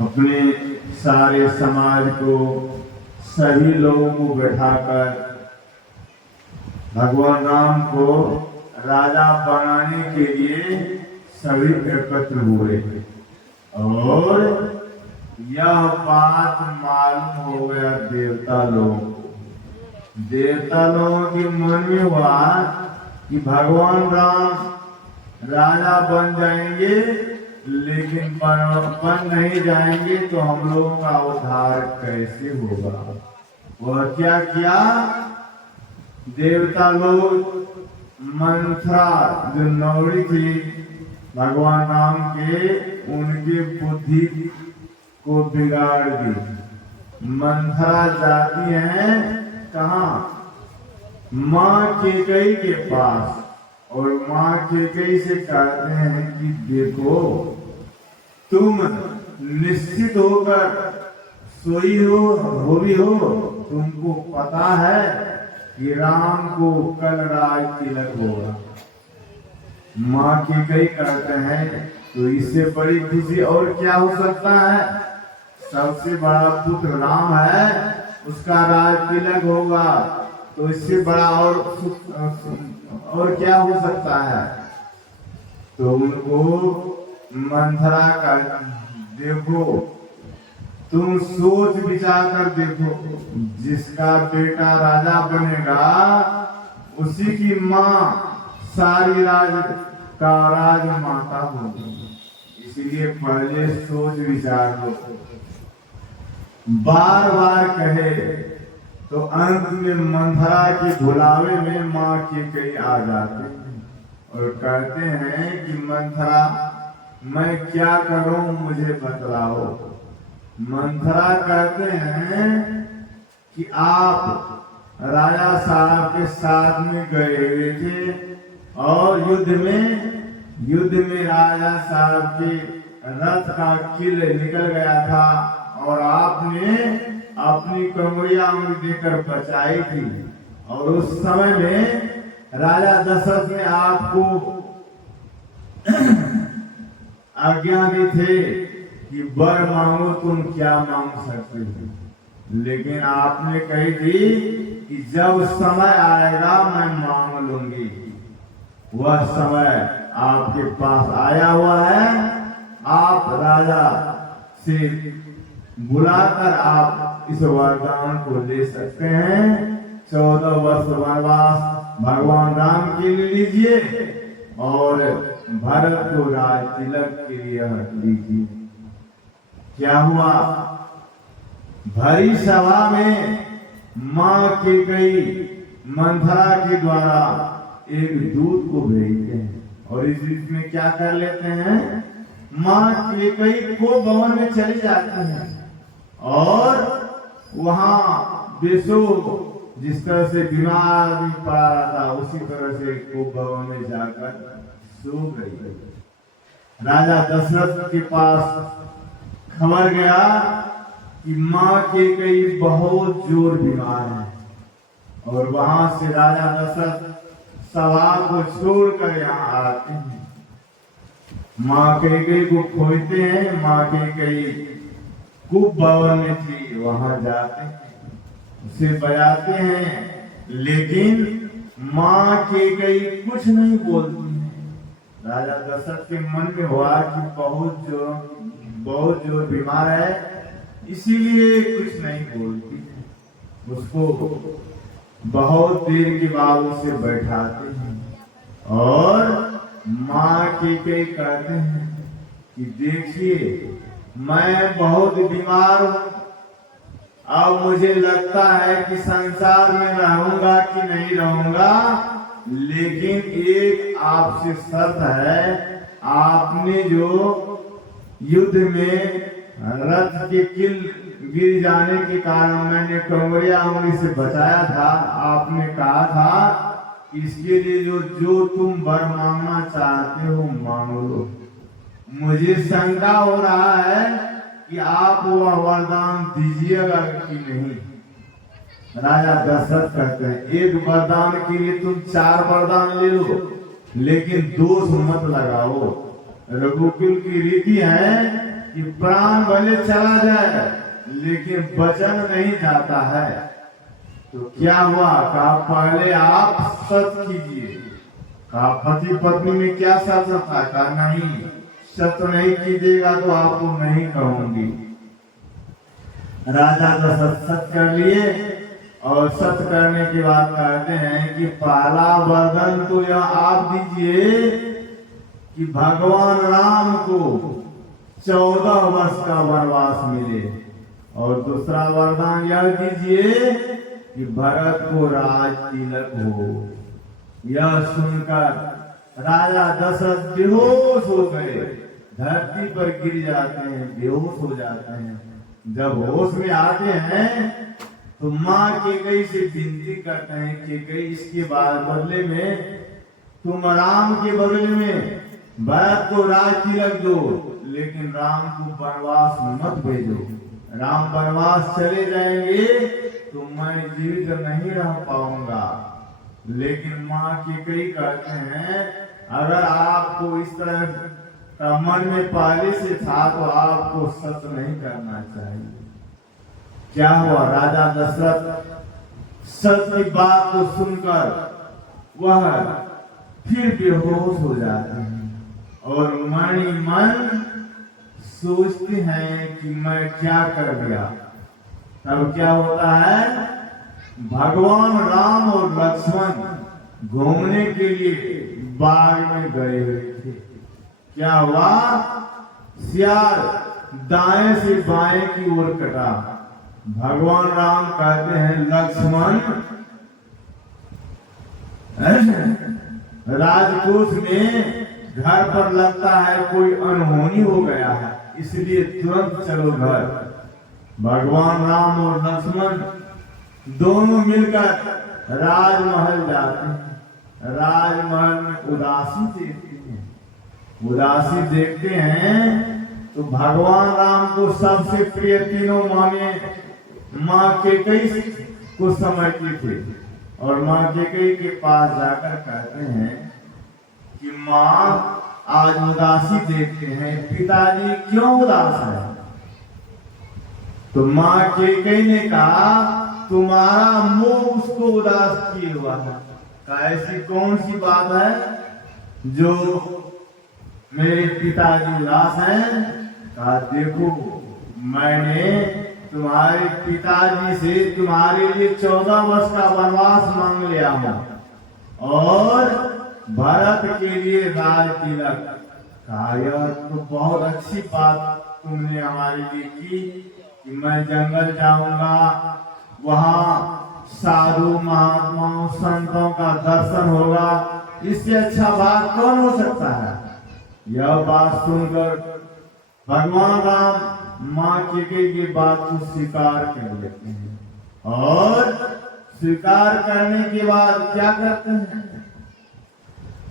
अपने सारे समाज को, सभी लोगों को बैठाकर भगवान राम को राजा बनाने के लिए सभी एकत्र हुए और यह बात मालूम हो गया देवता लोगों को। देवता लोगों के मन में हुआ कि भगवान राम राजा बन जाएंगे, लेकिन बन नहीं जाएंगे तो हम लोगों का उद्धार कैसे होगा। वह क्या किया, देवता लोग मंथरा जो नौड़ी थी भगवान राम के, उनकी बुद्धि को बिगाड़ दी। मंथरा जाती है कहाँ, माँ केकई के पास, और माँ केकई से कहते हैं कि देखो तुम निश्चित होकर सोई हो भी हो, तुमको पता है कि राम को कल राज तिलक होगा। माँ केकई कहते हैं तो इससे बड़ी खुशी और क्या हो सकता है। सबसे बड़ा पुत्र राम है, उसका राज तिलक होगा, तो इससे बड़ा और क्या हो सकता है। तो उनको मंथरा का देखो, तुम सोच विचार कर देखो, जिसका बेटा राजा बनेगा उसी की माँ सारी राज माता होगी। इसलिए पहले सोच विचार लो। बार बार कहे तो अंत में मंथरा के बुलावे में माँ केकई आ जाते हैं और कहते हैं कि मंथरा मैं क्या करूं, मुझे बतलाओ। मंथरा कहते हैं कि आप राजा साहब के साथ में गए हुए थे और युद्ध में राजा साहब के रथ का किल निकल गया था और आपने अपनी कमरिया उंगली देकर बचाई थी। और उस समय में राजा दशरथ ने आपको आज्ञा दी थे कि वर मांगो, तुम क्या मांग सकते हो, लेकिन आपने कही थी कि जब समय आएगा मैं मांग लूंगी। वह समय आपके पास आया हुआ है। आप राजा से बुलाकर आप इस वरदान को ले सकते हैं। 14 वर्ष वनवास भगवान राम के लिए लीजिए और भरत को राज तिलक के लिए हट लीजिए। क्या हुआ, भरी सभा में माँ केकई मंथरा के द्वारा एक दूत को भेजते हैं और इस बीच में क्या कर लेते हैं, माँ केकई को भवन में चले जाते हैं और वहां बेसो जिस तरह से बीमार भी पड़ा रहा था उसी तरह से को भवन में जाकर सो गई। राजा दशरथ के पास खबर गया कि माँ केकई बहुत जोर बीमार है और वहां से राजा दशरथ सभा को छोड़कर यहाँ आते हैं। माँ केकई को खोजते हैं। माँ केकई कुप भवन में थी, वहां जाते हैं, उसे बजाते हैं, लेकिन माँ केकई कुछ नहीं बोलती है। राजा दशरथ के मन में हुआ कि बहुत जोर बीमार है, इसीलिए कुछ नहीं बोलती है। उसको बहुत देर के बाद उसे बैठाते हैं और माँ केकई कहते हैं कि देखिए मैं बहुत बीमार हूं, अब मुझे लगता है कि संसार में रहूंगा कि नहीं रहूंगा, लेकिन एक आपसे शर्त है। आपने जो युद्ध में रथ के किल गिर जाने के कारण मैंने कमरिया उंगली से बचाया था, आपने कहा था इसके लिए जो तुम वर मांगना चाहते हो मांग लो। मुझे शंका हो रहा है कि आप वह वरदान दीजिएगा कि नहीं। राजा दशरथ कहते हैं एक वरदान के लिए तुम 4 वरदान ले लो, लेकिन दोष मत लगाओ। रघुकुल की रीति है कि प्राण भले चला जाए लेकिन वचन नहीं जाता है। तो क्या हुआ? कहा पहले आप सत्य कीजिए। कहा पति पत्नी में क्या सत्य था? कहा नहीं, सत्य नहीं कीजिएगा तो आपको नहीं कहूंगी। राजा दशरथ सत्य कर लिए और सत्य करने के बाद कहते हैं कि पहला वरदान तो यह आप दीजिए कि भगवान राम को 14 वर्ष का वनवास मिले, और दूसरा वरदान यह दीजिए कि भरत को राज तिलक हो। यह सुनकर राजा दशरथ बेहोश हो गए, धरती पर गिर जाते हैं, बेहोश हो जाते हैं। जब होश में आते हैं तो माँ कैकेयी से विनती करते हैं, कैकेयी इसके बाद बदले में तुम राम के बदले में भरत को राज तिलक दो, लेकिन राम को वनवास मत भेजो। राम वनवास चले जाएंगे तो मैं जीवित नहीं रह पाऊंगा। लेकिन माँ कैकेयी कहते हैं अगर आपको इस तरह का मन में पहले से था तो आपको सत्य नहीं करना चाहिए। क्या हुआ? राजा दशरथ सत्य की बात को सुनकर वह फिर बेहोश हो जाते हैं और मन ही मन सोचते हैं कि मैं क्या कर दिया। तब क्या होता है? भगवान राम और लक्ष्मण घूमने के लिए बाग में गए हुए थे। क्या हुआ? सियार दाएं से बाएं की ओर कटा। भगवान राम कहते हैं लक्ष्मण, राजकोष में घर पर लगता है कोई अनहोनी हो गया है, इसलिए तुरंत चलो घर। भगवान राम और लक्ष्मण दोनों मिलकर राजमहल जाते हैं। राजमहल में उदासी देखते हैं। उदासी देखते हैं तो भगवान राम को सबसे प्रिय तीनों माँ कैकेयी को समझती थे और माँ कैकेयी के पास जाकर कहते हैं कि माँ आज उदासी देखते हैं, पिताजी क्यों उदास है? तो माँ कैकेयी ने कहा तुम्हारा मोह उसको उदास किए हुआ है। ऐसी कौन सी बात है जो मेरे पिताजी उदास हैं? कहा देखो मैंने तुम्हारे पिताजी से तुम्हारे लिए 14 वर्ष का वनवास मांग लिया हूं और भरत के लिए राज तिलक। कहा यह तो बहुत अच्छी बात तुमने हमारे लिए की कि मैं जंगल जाऊंगा, वहां साधु महात्माओं संतों का दर्शन होगा, इससे अच्छा बात कौन हो सकता है? यह बात सुनकर भगवान राम माँ कैकेयी की बात को स्वीकार कर लेते हैं और स्वीकार करने के बाद क्या करते हैं?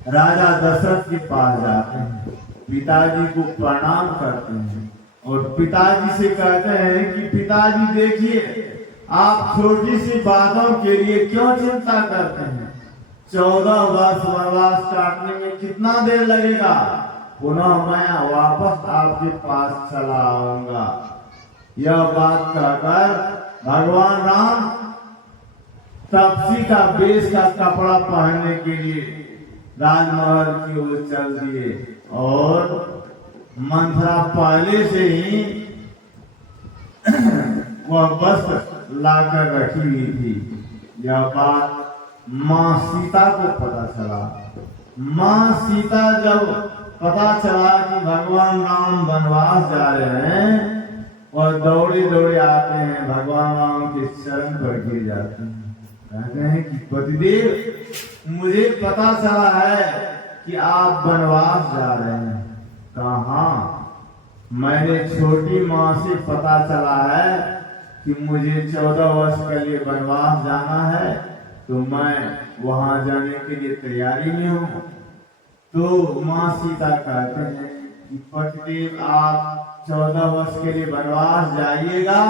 राजा दशरथ के पास जाते हैं, पिताजी को प्रणाम करते हैं और पिताजी से कहते हैं कि पिताजी देखिए आप छोटी सी बातों के लिए क्यों चिंता करते हैं? 14 वर्ष वनवास काटने में कितना देर लगेगा? पुनः मैं वापस आपके पास चला आऊंगा। यह बात कहकर भगवान राम तपसी का वेश का कपड़ा पहनने के लिए राजमहल की ओर चल दिए और मंथरा पहले से ही वह वस्त्र लाकर रखी हुई थी। यह बात माँ सीता को पता चला। माँ सीता जब पता चला कि भगवान राम वनवास जा रहे हैं और दौड़े दौड़े आते हैं, भगवान राम के चरण पर गिर जाते हैं। कहते हैं कि पतिदेव मुझे पता चला है कि आप वनवास जा रहे हैं। कहाँ? मैंने छोटी माँ से पता चला है कि मुझे 14 वर्ष के लिए वनवास जाना है, तो मैं वहां जाने के लिए तैयारी में हूँ। तो माँ सीता कहते हैं कि पतिदेव आप 14 वर्ष के लिए वनवास जाइएगा,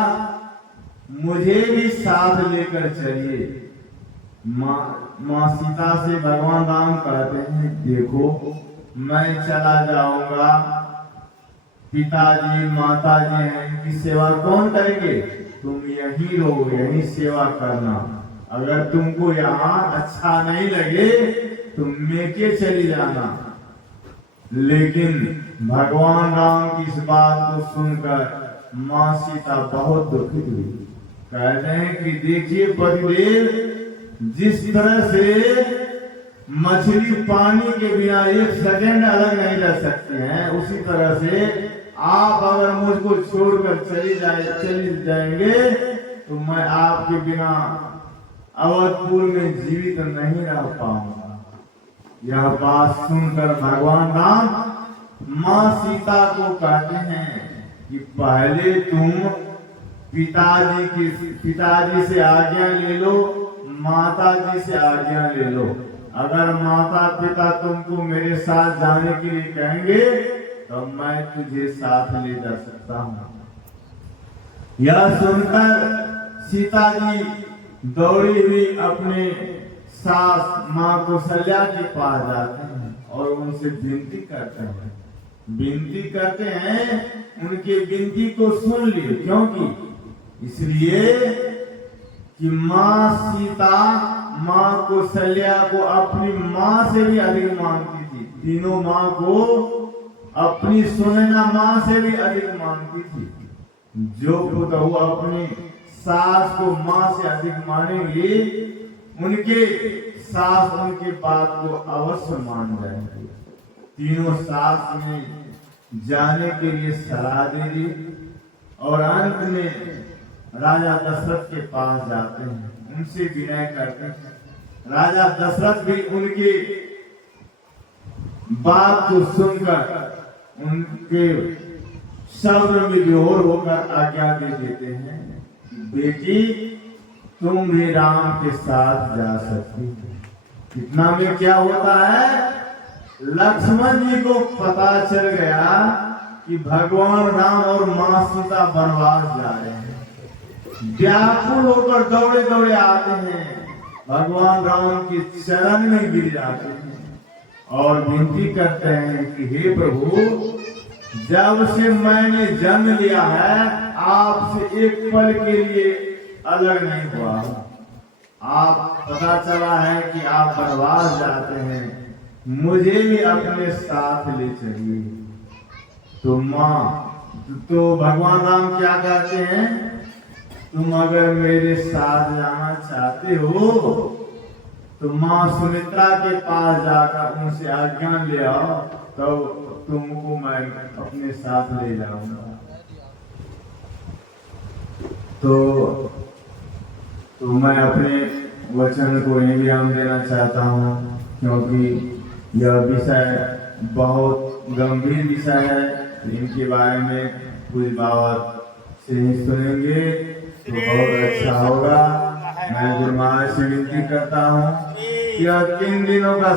मुझे भी साथ लेकर चलिए। माँ सीता से भगवान राम कहते हैं देखो मैं चला जाऊंगा, पिताजी माताजी हैं, इनकी सेवा कौन करेंगे? तुम यही रहो, यही सेवा करना। अगर तुमको यहाँ अच्छा नहीं लगे तुम मेके चली जाना। लेकिन भगवान राम की इस बात को सुनकर माँ सीता बहुत दुखित हुई। कहते हैं कि देखिए पतिदेव, जिस तरह से मछली पानी के बिना एक सेकंड अलग नहीं रह सकते हैं, उसी तरह से आप अगर मुझको छोड़कर चली जाएंगे तो मैं आपके बिना अवधपुर में जीवित नहीं रह पाऊंगा। यह बात सुनकर भगवान राम माँ सीता को कहते हैं कि पहले तुम पिताजी से आज्ञा ले लो, माताजी से आज्ञा ले लो। अगर माता पिता तुमको मेरे साथ जाने के लिए कहेंगे तो मैं तुझे साथ ले जा सकता हूँ। यह सुनकर सीता जी दौड़ी हुई अपने सास माँ कौशल्या के पास जाते हैं और उनसे विनती करते हैं। उनके विनती को सुन लिए, क्योंकि इसलिए कि माँ सीता माँ कौशल्या को अपनी माँ से भी अधिक मानती थी। तीनों माँ को अपनी सुनैना माँ से भी अधिक मानती थी। जो पुतहु अपनी सास को माँ से अधिक मानेंगे, उनके सास उनके बात को अवश्य मान जाएंगे। तीनों सास ने जाने के लिए सलाह दे दी और अंत में राजा दशरथ के पास जाते हैं, उनसे विनय करते हैं। राजा दशरथ भी उनके बात को सुनकर उनके शब्द में विभोर होकर आज्ञा दे देते हैं, बेटी तुम भी राम के साथ जा सकती हो। इतना में क्या होता है, लक्ष्मण जी को पता चल गया कि भगवान राम और माँ सीता वनवास जा रहे हैं। व्याकुल होकर दौड़े दौड़े आते हैं, भगवान राम के चरण में गिर जाते हैं और विनती करते हैं कि हे प्रभु, जब से मैंने जन्म लिया है आपसे एक पल के लिए अलग नहीं हुआ। आप पता चला है कि आप वनवास जाते हैं, मुझे भी अपने साथ ले चलिए। तो भगवान राम क्या कहते हैं, तुम अगर मेरे साथ जाना चाहते हो तो माँ सुमित्रा के पास जाकर उनसे आज्ञा ले आओ, तो तुमको मैं अपने साथ ले जाऊंगा। तो मैं अपने वचन को यही विराम देना चाहता हूँ, क्योंकि यह विषय बहुत गंभीर विषय है। इनके बारे में कुछ बात से ही सुनेंगे तो बहुत अच्छा होगा। मैं गुरु महाराज से विनती करता हूँ कि 3 दिनों का